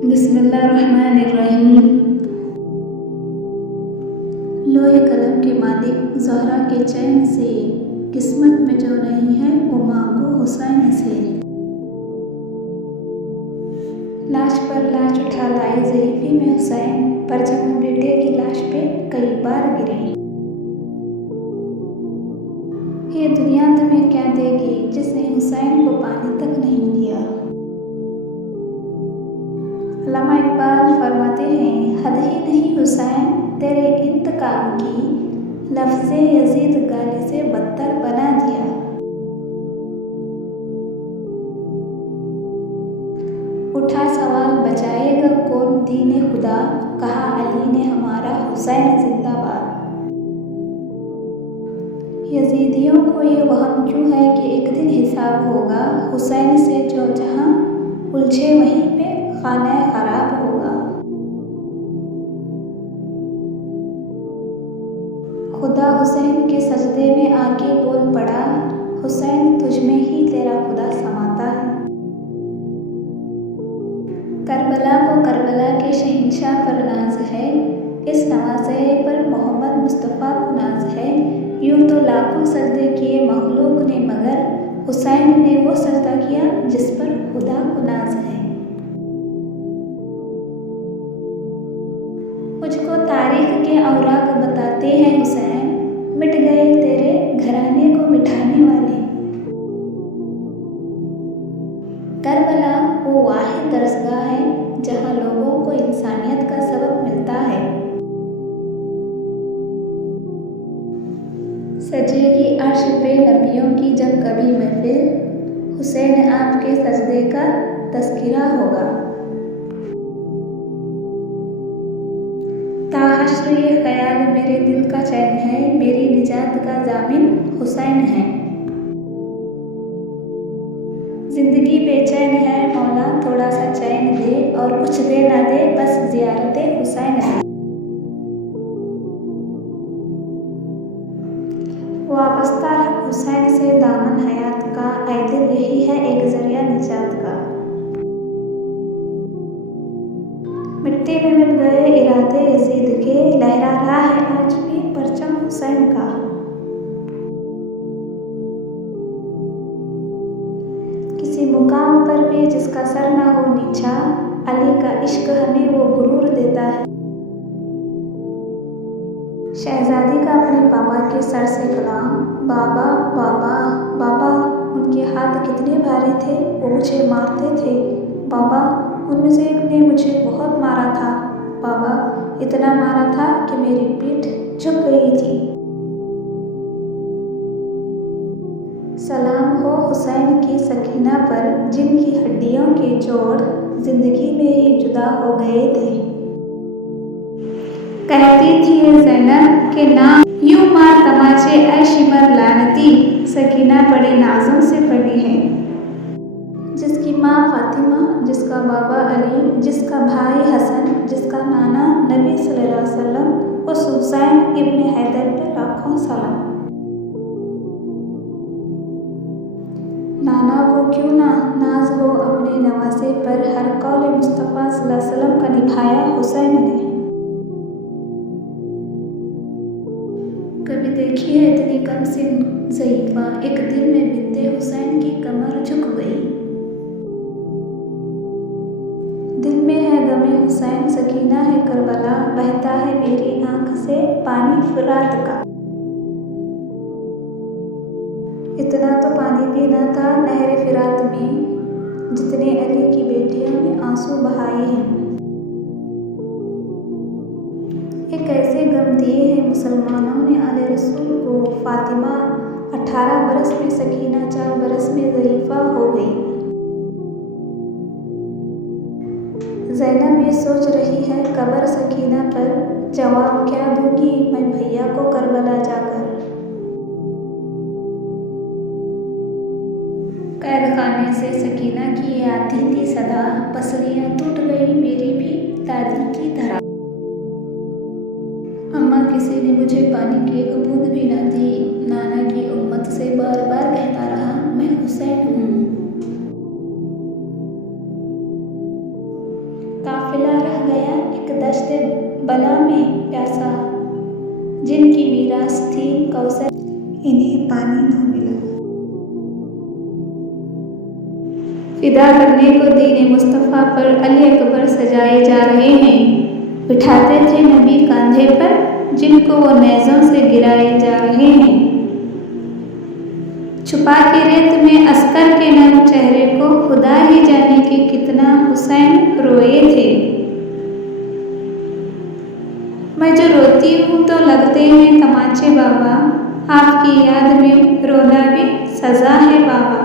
बिस्मिल्लाहिर्रहमानिर्रहीम। लोहे कलम के मालिक ज़हरा के चैन से, किस्मत में जो नहीं है वो मांगो हुसैन से। लाश पर लाश उठा लाई ज़ईफ़ी में हुसैन, पर जब बेटे की लाश पे कई बार गिरे। ये दुनिया तुम्हें क्या देगी जिसने हुसैन को पानी तक नहीं दिया। अल्लामा इकबाल फरमाते हैं, हद ही नहीं हुसैन तेरे इंतकाम की, लफ्ज़े यजीद गाली से बदतर बना दिया। उठा सवाल बचाएगा कौन दीन खुदा, कहा अली ने हमारा हुसैन जिंदाबाद। यजीदियों को ये वहम क्यों है कि एक दिन हिसाब होगा, हुसैन से जो जहाँ उलझे वहीं पे खाना खराब होगा। खुदा हुसैन के सजदे में आके बोल पड़ा, हुसैन तुझमें ही तेरा खुदा समाता है। करबला को करबला के शहंशाह पर नाज है, इस नवाज़े पर मोहम्मद मुस्तफ़ा को नाज है। यूँ तो लाखों सजदे किए मखलूक ने, मगर हुसैन ने वो सजदा किया जिस पर खुदा को नाज है। मुझको तारीख के औराक बताते हैं हुसैन, मिट गए तेरे घराने को मिटाने वाले। करबला वो वाहिद दरसगाह है जहाँ लोगों को इंसानियत का सबक मिलता है। सजेगी अर्श पे नबियों की जब कभी महफिल, हुसैन आपके सजदे का तज़किरा होगा। ताहश्र ये ख्याल मेरे दिल का चैन है, मेरी निजात का जामिन हुसैन है। जिंदगी बेचैन है मौला थोड़ा सा चैन दे, और कुछ दे ना दे बस ज़ियारते हुसैन है। वाबस्ता रख हुसैन से दामन हयात का, ऐ दिल यही है एक ज़रिया निजात का। मिट्टी में मिल गए इरादे यजीद के, लहरा रहा है आज भी परचम हुसैन का। किसी मुकाम पर भी जिसका सर ना हो नीचा, अली का इश्क हमें वो गुरूर देता है। शहजादी का अपने बाबा के सर से कलाम, बाबा बाबा बाबा। उनके हाथ कितने भारी थे वो मुझे मारते थे, बाबा उनमें से एक ने मुझे बहुत मारा था, बाबा इतना मारा था कि मेरी पीठ झुक गई थी। सलाम हो हुसैन की सकीना पर, जिनकी हड्डियों के जोड़ जिंदगी में ही जुदा हो गए थे। कहती थी ये ज़ैनब के नाम यूं मार तमाचे ऐ शिमर लानती, सकीना बड़े नाजों से पड़ी है। जिसकी माँ फातिमा, जिसका बाबा अली, जिसका भाई हसन, जिसका नाना नबी सल्लल्लाहु अलैहि वसल्लम, उस हुसैन इब्न हैदर पे लाखों सलाम। नाना को क्यों ना नाज हो अपने नवासे पर, हर कौल मुस्तफ़ा सल्लल्लाहु अलैहि वसल्लम का निभाया हुसैन ने। कभी देखी है इतनी कम सिन ज़ईफ़ा, एक दिन में बिनते हुसैन की कमर झुक गई। दिल में है गमे हुसैन सकीना है करबला, बहता है मेरी आँख से पानी फुरात का। इतना तो पानी भी न था नहर फिरात में, जितने अली की बेटियों ने आंसू बहाए हैं। एक ऐसे गम दिए हैं मुसलमानों ने आले रसूल को, फातिमा 18 बरस में सकीना 4 बरस में ज़ईफ़ा हो गई। ज़ैनब ये सोच रही है कब्र सकीना पर, जवाब क्या दूंगी मैं भैया को करबला जाकर। कैद खाने से सकीना की आती थी सदा, पसलियाँ टूट गई मेरी भी दादी की तरह। अम्मा किसी ने मुझे पानी की एक बूंद भी न दी, नाना की उम्मत से बार बार कहता रहा मैं हुसैन हूँ। काफिला रह गया एक दश्ते बला में प्यासा, जिनकी मीरास थी कौसर, इन्हें पानी न मिला। फिदा करने को दीने मुस्तफ़ा पर अली अकबर सजाए जा रहे हैं। बिठाते थे नबी कंधे पर, जिनको वो नेज़ों से गिराए जा रहे हैं। छुपा के रेत में अस्कर के नम चेहरे को खुदा ही जाने कि कितना हुसैन रोए थे। मैं जो रोती हूँ तो लगते हैं तमाचे बाबा, आपकी याद में रोना भी सज़ा है बाबा।